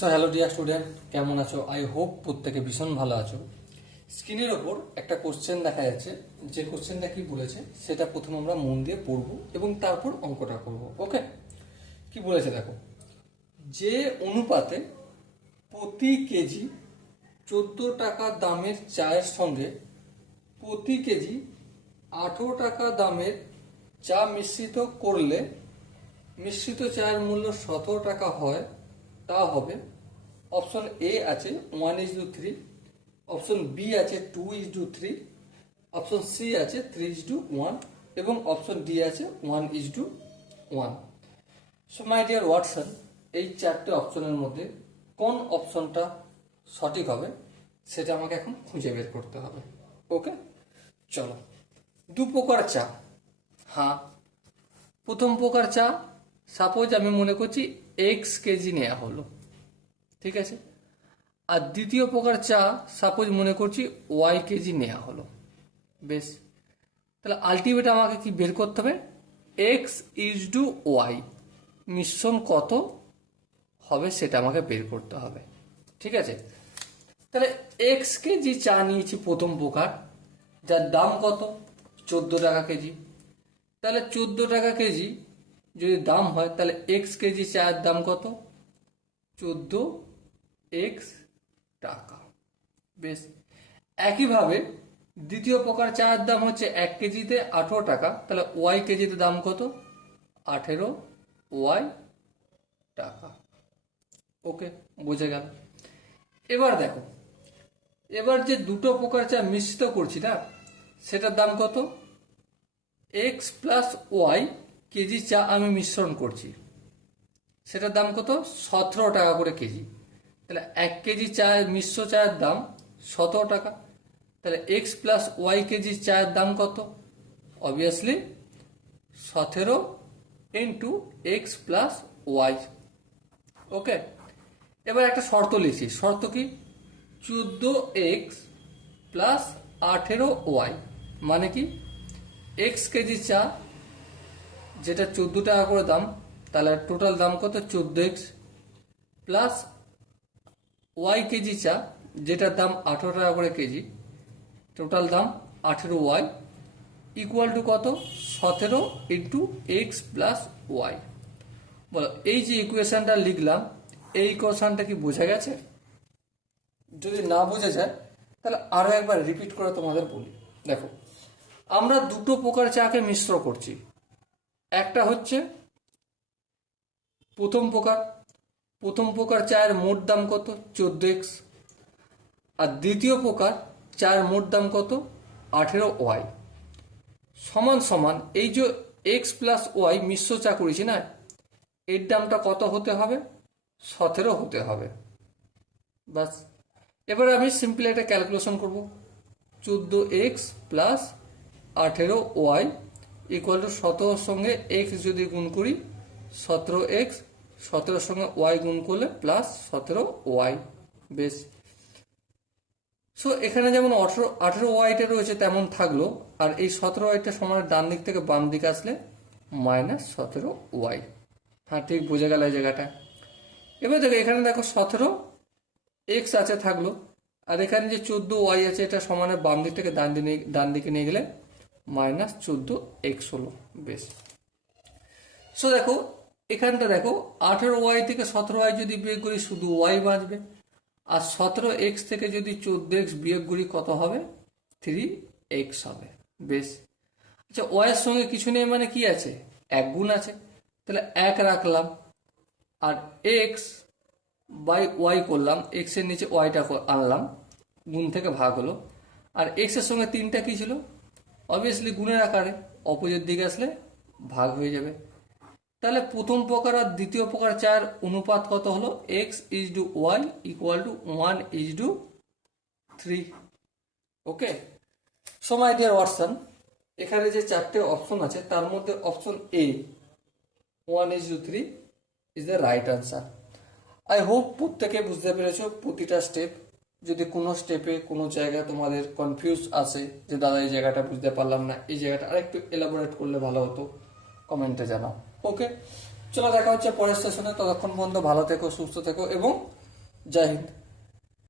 So hello dear student, কেমন আছো? I hope প্রত্যেকে ভীষণ ভালো আছো। স্ক্রিনের ওপর একটা কোশ্চেন দেখা যাচ্ছে। যে কোশ্চেনটা কি বলেছে সেটা প্রথমে আমরা মন দিয়ে পড়বো এবং তারপর অঙ্কটা করব। ওকে, কি বলেছে দেখো। যে অনুপাতে প্রতি কেজি 14 টাকা দামের চায়ের সঙ্গে প্রতি কেজি 18 টাকা দামের চা মিশ্রিত করলে মিশ্রিত চায়ের মূল্য 17 টাকা হয়, তা হবে। অপশন এ আছে 1:3, অপশন বি আছে 2:3, অপশন সি আছে 3:1 এবং অপশন ডি আছে 1:1। সো মাই ডিয়ার ওয়াটসন, এই চারটে অপশনের মধ্যে কোন অপশনটা সঠিক হবে সেটা আমাকে এখন খুঁজে বের করতে হবে। ওকে, চলো। দু প্রকার চা। হ্যাঁ, প্রথম প্রকার চা সাপোজ আমি মনে করছি এক্স কেজি নেওয়া হলো, ঠিক আছে। আর দ্বিতীয় প্রকার চা সাপোজ মনে করছি ওয়াই কেজি নেওয়া হলো। বেশ, তাহলে আলটিমেট আমাকে কি বের করতে হবে? এক্স ইজ টু ওয়াই মিশ্রণ কত হবে সেটা আমাকে বের করতে হবে, ঠিক আছে। তাহলে এক্স কেজি চা নিয়েছি প্রথম প্রকার, যার দাম কত? 14 টাকা কেজি। তাহলে 14 টাকা কেজি যদি দাম হয় তাহলে এক্স কেজি চায়ের দাম কত? 14x টাকা। বেশ, একইভাবে দ্বিতীয় প্রকার চায়ের দাম হচ্ছে 1 কেজিতে 18 টাকা, তাহলে ওয়াই কেজিতে দাম কত? 18y টাকা। ওকে, বুঝে গেল। এবার দেখো, এবার যে দুটো প্রকার চা মিশ্রিত করছি না, সেটার দাম কত? এক্স প্লাস ওয়াই কেজি চা আমি মিশ্রণ করছি, সেটার দাম কত? 17 টাকা করে কেজি। তাহলে 1 কেজি চায়ের মিশ্র চায়ের দাম 17 টাকা। তাহলে এক্স প্লাস ওয়াই কেজি চায়ের দাম কত? Obviously 17 into x plus y. Okay, এবার একটা শর্ত লিখছি। শর্ত কি? 14x প্লাস 18y মানে কি? এক্স কেজি চা যেটা 14 টাকা করে দাম, তাহলে টোটাল দাম কত? 14x প্লাস ওয়াই কেজি চা যেটার দাম 18 টাকা করে কেজি, টোটাল দাম 18y ইকুয়াল টু কত? 17 ইন্টু এক্স প্লাস ওয়াই। বলো, এই যে ইকুয়েশনটা লিখলাম, এই ইকুয়েশনটা কি বোঝা গেছে? যদি না বোঝা যায় তাহলে আরো একবার রিপিট করে তোমাদের বলি। দেখো, আমরা দুটো প্রকার চাকে মিশ্র করছি। একটা হচ্ছে প্রথম প্রকার চায়ের মোট দাম কত? 14x। আর দ্বিতীয় প্রকার চায়ের মোট দাম কত? 18y। সমান সমান এই যে এক্স প্লাস ওয়াই মিশ্র চা করেছি না, এর দামটা কত হতে হবে? 17 হতে হবে। বাস, এবার আমি সিম্পলি একটা ক্যালকুলেশন করব। 14x plus 18y equal to 17 সঙ্গে এক্স যদি গুণ করি 17x, 17 সঙ্গে ওয়াই গুণ করলে প্লাস 17y। বেশ, সো এখানে যেমন 18y রয়েছে তেমন থাকলো, আর এই 17y সমান ডান দিক থেকে বাম দিকে আসলে -17y। হ্যাঁ, ঠিক বুঝে গেল এই জায়গাটা। এবার দেখো, এখানে দেখো 17x আছে থাকলো, আর এখানে যে 14y আছে এটা সমানে বাম দিক থেকে ডান দিকে নিয়ে গেলে -14x হলো। বেশ, সো দেখো এখানটা দেখো 18y থেকে 17y যদি বিয়োগ করি শুধু y বাঁচবে, আর 17x থেকে যদি 14x বিয়োগ করি কত হবে? 3x হবে। বেশ, আচ্ছা, y এর সঙ্গে কিছু নেই মানে কি আছে? 1 গুণ আছে, তাহলে 1 রাখলাম, আর x বাই ওয়াই করলাম, এক্স এর নিচে ওয়াইটা আনলাম, গুণ থেকে ভাগ হলো। আর এক্স এর সঙ্গে 3টা কি ছিল? অবভিয়াসলি গুণের আকারে, অপোজিট দিকে আসলে ভাগ হয়ে যাবে। তাহলে প্রথম প্রকার আর দ্বিতীয় প্রকার চার অনুপাত কত হলো? X is to Y equal to 1:3। Okay, so my dear Watson, এখানে যে চারটে অপশন আছে তার মধ্যে option A 1:3 is the right answer. I hope প্রত্যেকে বুঝতে পেরেছো প্রতিটা স্টেপ। যদি কোনো স্টেপে কোনো জায়গায় তোমাদের কনফিউজ আসে যে দাদা এই জায়গাটা বুঝতে পারলাম না, এই জায়গাটা আরেকটু এলাবোরেট করলে ভালো হতো, কমেন্টে জানাও। ওকে, চলো দেখা হচ্ছে পরের সেশনে। ততক্ষণ পর্যন্ত ভালো থেকো, সুস্থ থেকো এবং জয় হিন্দ।